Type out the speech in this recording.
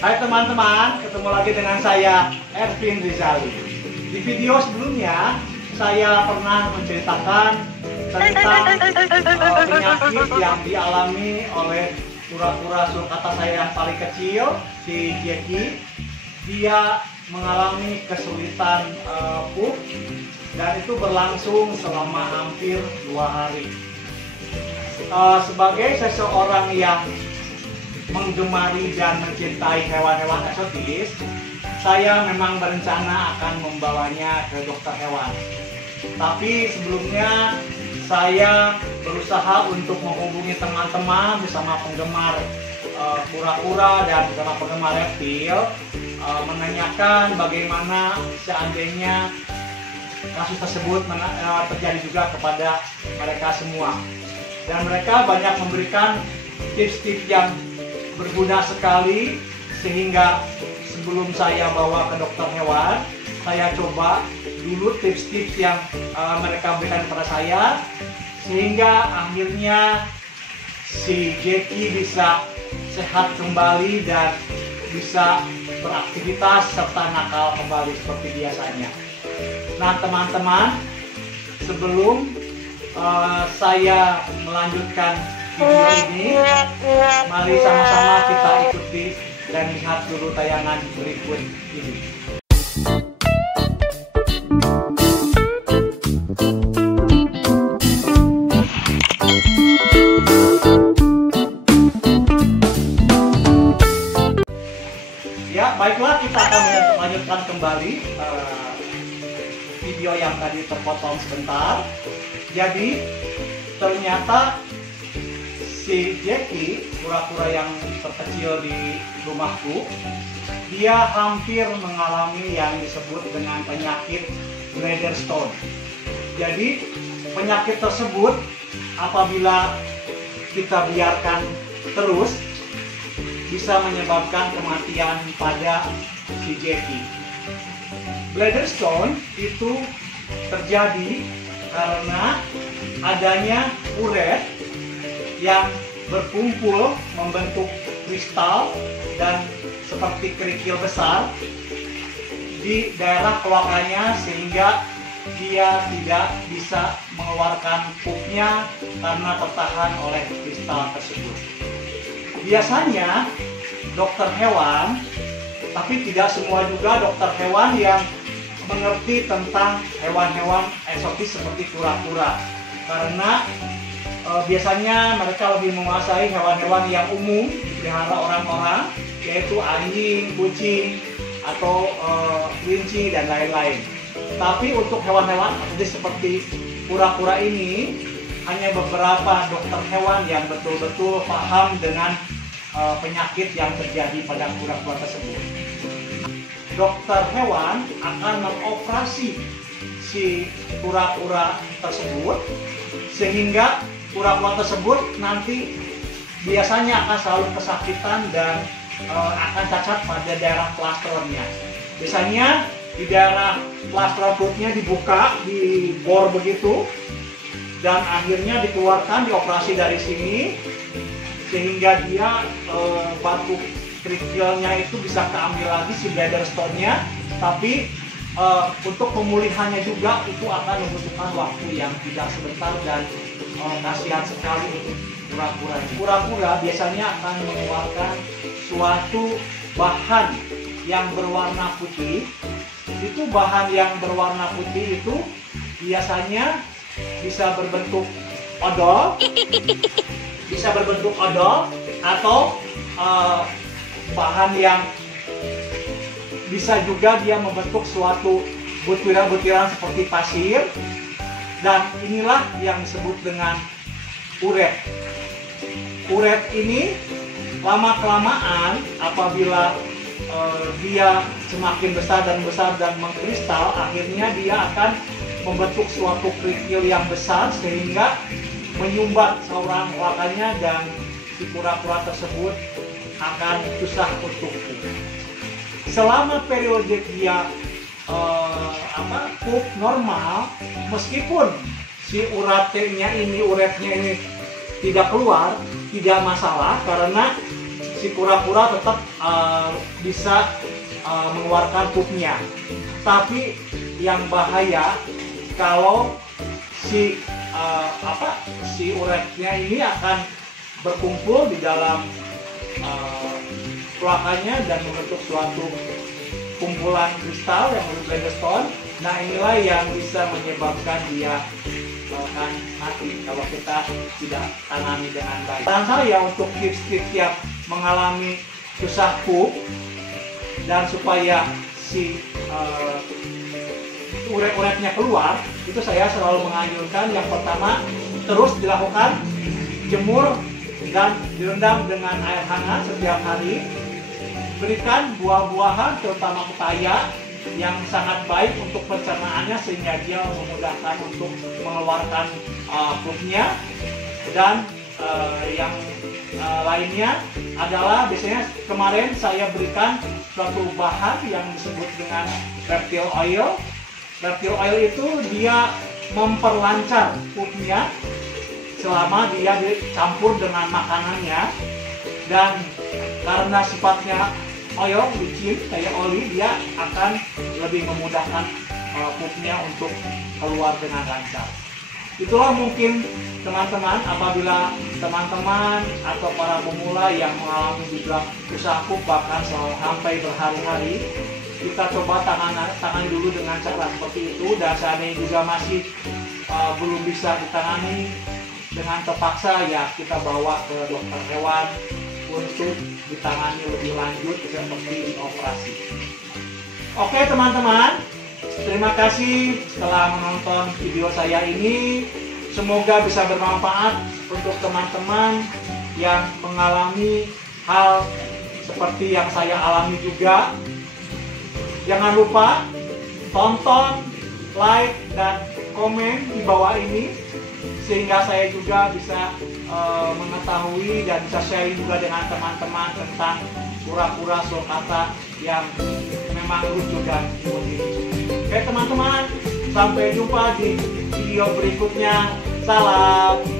Hai teman-teman, ketemu lagi dengan saya Ervin Rizali. Di video sebelumnya saya pernah menceritakan tentang penyakit yang dialami oleh kura-kura sulcata saya yang paling kecil, si Jackie. Dia mengalami kesulitan pup dan itu berlangsung selama hampir 2 hari. Sebagai seseorang yang menggemari dan mencintai hewan-hewan eksotis, saya memang berencana akan membawanya ke dokter hewan. Tapi sebelumnya saya berusaha untuk menghubungi teman-teman bersama penggemar kura-kura dan bersama penggemar reptil, menanyakan bagaimana seandainya kasus tersebut terjadi juga kepada mereka semua. Dan mereka banyak memberikan tips-tips yang berguna sekali, sehingga sebelum saya bawa ke dokter hewan, saya coba dulu tips-tips yang mereka berikan kepada saya, sehingga akhirnya si Jackie bisa sehat kembali dan bisa beraktivitas serta nakal kembali seperti biasanya. Nah teman-teman, sebelum saya melanjutkan video ini, mari sama-sama kita ikuti dan lihat dulu tayangan berikut ini. Ya, baiklah, kita akan melanjutkan kembali video yang tadi terpotong sebentar. Jadi, ternyata si Jackie, kura-kura yang terkecil di rumahku, dia hampir mengalami yang disebut dengan penyakit bladder stone. Jadi penyakit tersebut apabila kita biarkan terus bisa menyebabkan kematian pada si Jackie. Bladder stone itu terjadi karena adanya uret yang berkumpul membentuk kristal dan seperti kerikil besar di daerah kloakanya, sehingga dia tidak bisa mengeluarkan pupnya karena tertahan oleh kristal tersebut. Biasanya dokter hewan, tapi tidak semua juga dokter hewan yang mengerti tentang hewan-hewan eksotis seperti kura-kura, karena biasanya mereka lebih menguasai hewan-hewan yang umum dipelihara orang-orang, yaitu anjing, kucing, atau kelinci dan lain-lain. Tapi untuk hewan-hewan seperti kura-kura ini, hanya beberapa dokter hewan yang betul-betul paham dengan penyakit yang terjadi pada kura-kura tersebut. Dokter hewan akan mengoperasi si kura-kura tersebut, sehingga kura-kura tersebut nanti biasanya akan selalu kesakitan dan akan cacat pada daerah plastronnya. Biasanya di daerah plastron perutnya dibuka, dibor begitu, dan akhirnya dikeluarkan, dioperasi dari sini, sehingga dia batu kerikilnya itu bisa keambil lagi si bladder stone-nya. Tapi untuk pemulihannya juga itu akan membutuhkan waktu yang tidak sebentar dan kasihan sekali untuk kura-kura. Kura-kura biasanya akan mengeluarkan suatu bahan yang berwarna putih. Itu bahan yang berwarna putih itu biasanya bisa berbentuk odol, atau bahan yang bisa juga dia membentuk suatu butiran-butiran seperti pasir. Dan inilah yang disebut dengan uret. Uret ini lama-kelamaan apabila dia semakin besar dan mengkristal, akhirnya dia akan membentuk suatu kerikil yang besar sehingga menyumbat saluran kloakanya, dan si kura-kura tersebut akan susah untuk pup. Selama periode dia pup normal, meskipun si uretnya ini tidak keluar, tidak masalah, karena si kura-kura tetap bisa mengeluarkan pupnya. Tapi yang bahaya kalau si uretnya ini akan berkumpul di dalam kloakanya dan membentuk suatu kumpulan kristal yang disebut limestone. Nah, inilah yang bisa menyebabkan dia akan mati kalau kita tidak tangani dengan baik. Saran saya untuk tips-tips yang mengalami susah pup dan supaya si uret-uretnya keluar, itu saya selalu menganjurkan yang pertama terus dilakukan jemur dan direndam dengan air hangat setiap hari. Berikan buah-buahan terutama pepaya yang sangat baik untuk pencernaannya sehingga dia memudahkan untuk mengeluarkan pupnya. Dan yang lainnya adalah biasanya kemarin saya berikan suatu bahan yang disebut dengan reptile oil. Reptile oil itu dia memperlancar pupnya selama dia dicampur dengan makanannya, dan karena sifatnya oil, licin kayak oli, dia akan lebih memudahkan pupnya untuk keluar dengan lancar. Itulah mungkin teman-teman, apabila teman-teman atau para pemula yang mengalami juga susah pup bahkan sampai berhari-hari, kita coba tangani dulu dengan cara seperti itu. Dan seandainya juga masih belum bisa ditangani dengan terpaksa, ya kita bawa ke dokter hewan untuk ditangani lebih lanjut seperti operasi. Oke teman-teman, terima kasih telah menonton video saya ini. Semoga bisa bermanfaat untuk teman-teman yang mengalami hal seperti yang saya alami juga. Jangan lupa tonton, like, dan komen di bawah ini sehingga saya juga bisa mengetahui dan bisa sharing juga dengan teman-teman tentang kura-kura sulcata yang memang lucu dan unik. Oke teman-teman, sampai jumpa di video berikutnya. Salam.